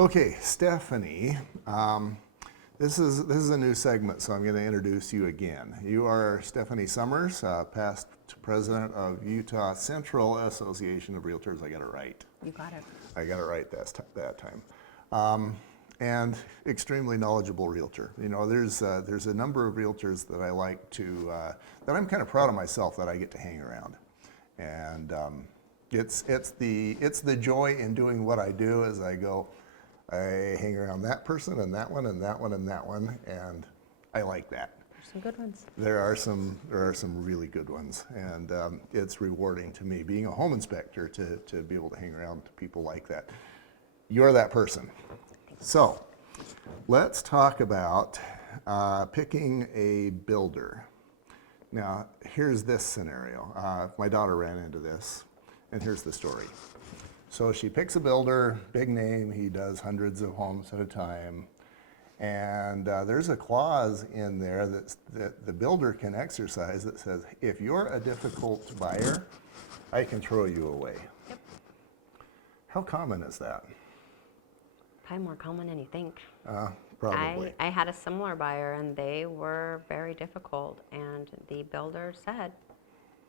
Okay, Stephanie, this is a new segment, so I'm going to introduce you again. You are Stephanie Summers, past president of Utah Central Association of Realtors. I got it right. You got it. I got it right that time. And extremely knowledgeable realtor. You know, there's a number of realtors that I like to, that I'm kind of proud of myself that I get to hang around. And it's the joy in doing what I do as I go. I hang around that person and that one and that one and that one, and I like that. There's some good ones. There are some really good ones, and it's rewarding to me, being a home inspector, to be able to hang around people like that. You're that person. So let's talk about picking a builder. Now, here's this scenario. My daughter ran into this, and here's the story. So she picks a builder, big name, he does hundreds of homes at a time, and there's a clause in there that the builder can exercise that says, if you're a difficult buyer, I can throw you away. Yep. How common is that? Probably more common than you think. Probably. I had a similar buyer, and they were very difficult, and the builder said,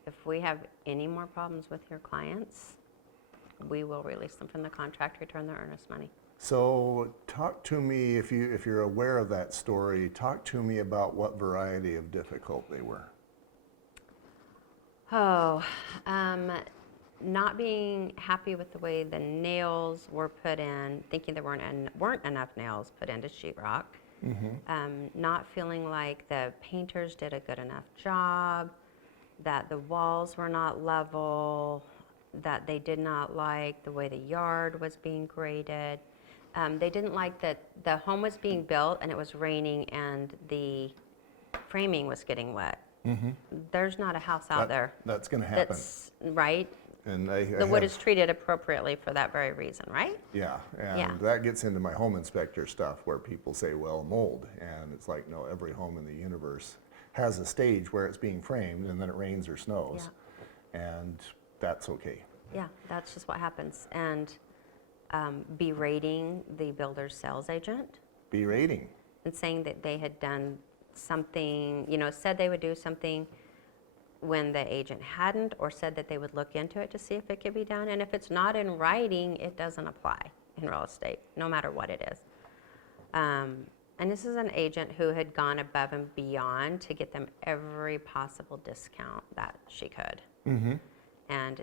if we have any more problems with your clients, we will release them from the contract, return their earnest money. So talk to me, if you're aware of that story, talk to me about what variety of difficult they were. Oh, not being happy with the way the nails were put in, thinking there weren't enough nails put into sheetrock, not feeling like the painters did a good enough job, that the walls were not level, that they did not like the way the yard was being graded. They didn't like that the home was being built and it was raining and the framing was getting wet. There's not a house out there. That's going to happen. That's right. And The wood is treated appropriately for that very reason, right? Yeah, and Yeah. that gets into my home inspector stuff where people say, well, mold. And it's like, no, every home in the universe has a stage where it's being framed and then it rains or snows. And that's okay. Yeah, that's just what happens. And berating the builder's sales agent Berating. and saying that they had done something, said they would do something when the agent hadn't, or said that they would look into it to see if it could be done. And if it's not in writing, it doesn't apply in real estate, no matter what it is. And this is an agent who had gone above and beyond to get them every possible discount that she could. And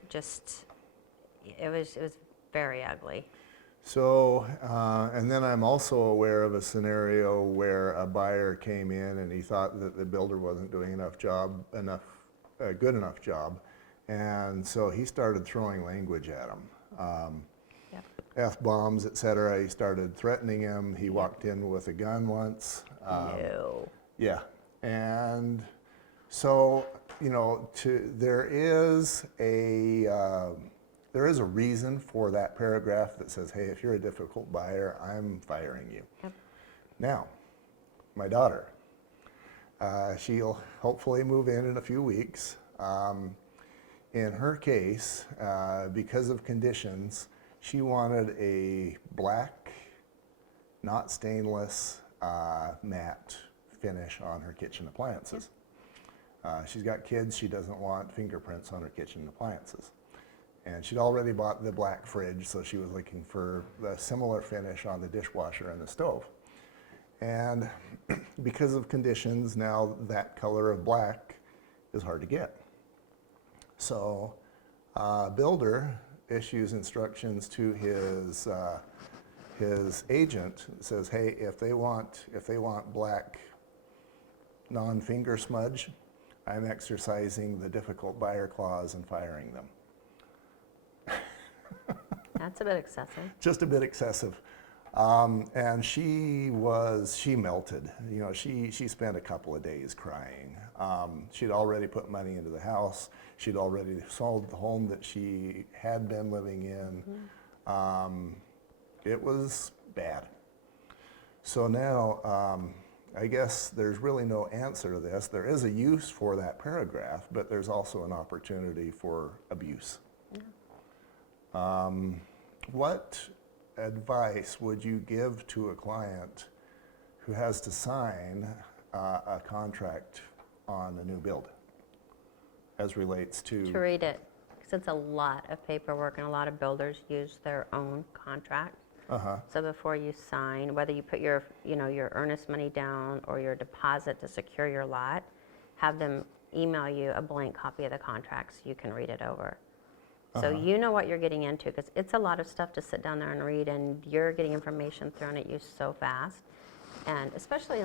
it was very ugly. So, and then I'm also aware of a scenario where a buyer came in and he thought that the builder wasn't doing a good enough job, and so he started throwing language at him. F-bombs, etc. He started threatening him. He walked in with a gun once. No. Yeah, and so there is a reason for that paragraph that says, hey, if you're a difficult buyer, I'm firing you. Yep. Now, my daughter, she'll hopefully move in a few weeks. In her case, because of conditions, she wanted a black, not stainless, matte finish on her kitchen appliances. She's got kids, she doesn't want fingerprints on her kitchen appliances. And she'd already bought the black fridge, so she was looking for a similar finish on the dishwasher and the stove. And because of conditions, now that color of black is hard to get. So builder issues instructions to his agent, says, hey, if they want black non-finger smudge, I'm exercising the difficult buyer clause and firing them. That's a bit excessive. Just a bit excessive. And she melted. She spent a couple of days crying. She'd already put money into the house. She'd already sold the home that she had been living in. It was bad. So now, I guess there's really no answer to this. There is a use for that paragraph, but there's also an opportunity for abuse. What advice would you give to a client who has to sign a contract on a new build as relates To to? read it, because it's a lot of paperwork and a lot of builders use their own contract. So before you sign, whether you put your, your earnest money down or your deposit to secure your lot, have them email you a blank copy of the contract so you can read it over. So you know what you're getting into, because it's a lot of stuff to sit down there and read, and you're getting information thrown at you so fast. And especially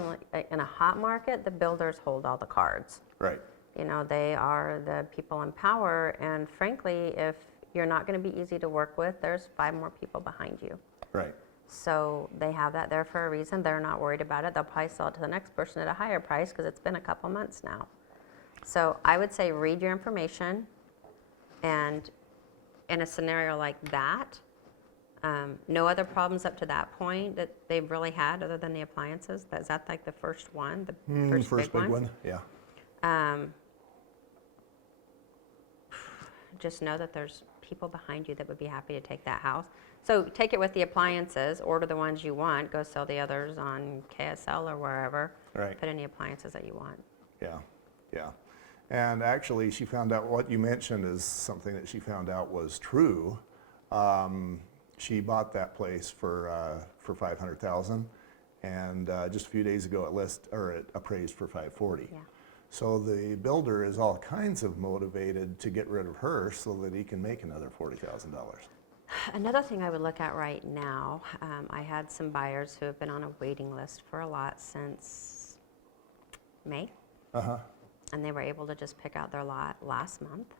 in a hot market, the builders hold all the cards. Right. They are the people in power, and frankly, if you're not going to be easy to work with, there's 5 more people behind you. Right. So they have that there for a reason. They're not worried about it. They'll probably sell it to the next person at a higher price because it's been a couple months now. So I would say read your information, and in a scenario like that, no other problems up to that point that they've really had other than the appliances. Is that like the first one, the First big one, yeah. Just know that there's people behind you that would be happy to take that house. So take it with the appliances, order the ones you want, go sell the others on KSL or wherever. Right. Put any appliances that you want. Yeah, yeah. And actually, she found out what you mentioned is something that she found out was true. She bought that place for $500,000, and just a few days ago it appraised for $540,000. Yeah. So the builder is all kinds of motivated to get rid of her so that he can make another $40,000. Another thing I would look at right now, I had some buyers who have been on a waiting list for a lot since May. And they were able to just pick out their lot last month.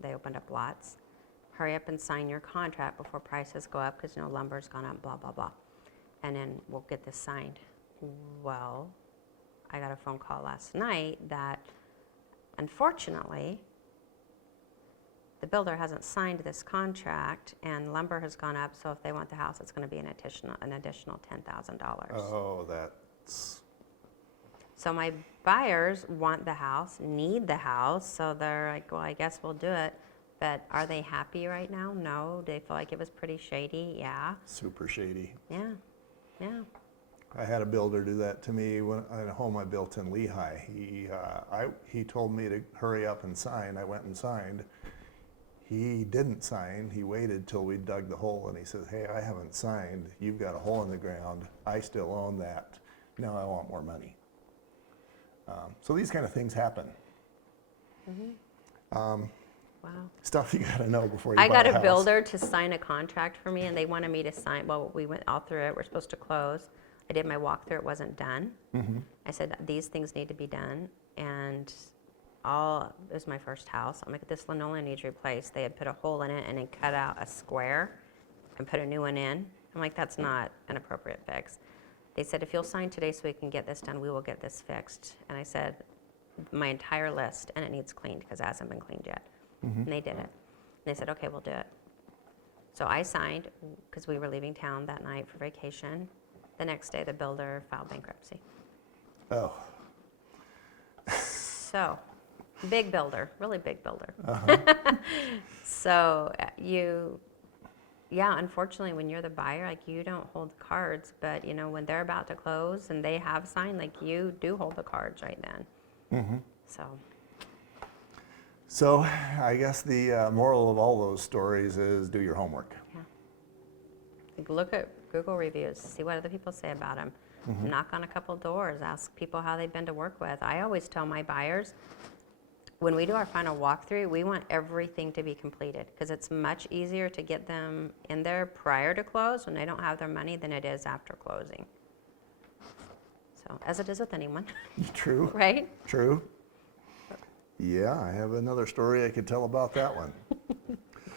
They opened up lots. Hurry up and sign your contract before prices go up, because lumber's gone up, blah, blah, blah. And then we'll get this signed. Well, I got a phone call last night that, unfortunately, the builder hasn't signed this contract, and lumber has gone up, so if they want the house, it's going to be an additional $10,000. Oh, that's... So my buyers want the house, need the house, so they're like, well, I guess we'll do it. But are they happy right now? No. Do they feel like it was pretty shady? Yeah. super shady. Yeah. Yeah. I had a builder do that to me at a home I built in Lehigh. He told me to hurry up and sign. I went and signed. He didn't sign. He waited till we dug the hole, and he says, hey, I haven't signed. You've got a hole in the ground. I still own that. Now I want more money. So these kind of things happen. Wow. Stuff you got to know before you buy I got a a house. builder to sign a contract for me, and they wanted me to sign. Well, we went all through it. We're supposed to close. I did my walkthrough. It wasn't done. I said, these things need to be done. And it was my first house. I'm like, this linoleum needs replaced. They had put a hole in it and then cut out a square and put a new one in. I'm like, that's not an appropriate fix. They said, if you'll sign today so we can get this done, we will get this fixed. And I said, my entire list, and it needs cleaned because it hasn't been cleaned yet. And they did it. And they said, okay, we'll do it. So I signed because we were leaving town that night for vacation. The next day, the builder filed bankruptcy. Oh, So, big builder, really big builder. So unfortunately, when you're the buyer, like, you don't hold the cards, but when they're about to close and they have signed, like, you do hold the cards right then. So I guess the moral of all those stories is do your homework. Yeah. Like, look at Google reviews, see what other people say about them. Knock on a couple doors, ask people how they've been to work with. I always tell my buyers, when we do our final walkthrough, we want everything to be completed, because it's much easier to get them in there prior to close when they don't have their money than it is after closing. So, as it is with anyone, True. right? True. Yeah, I have another story I could tell about that one.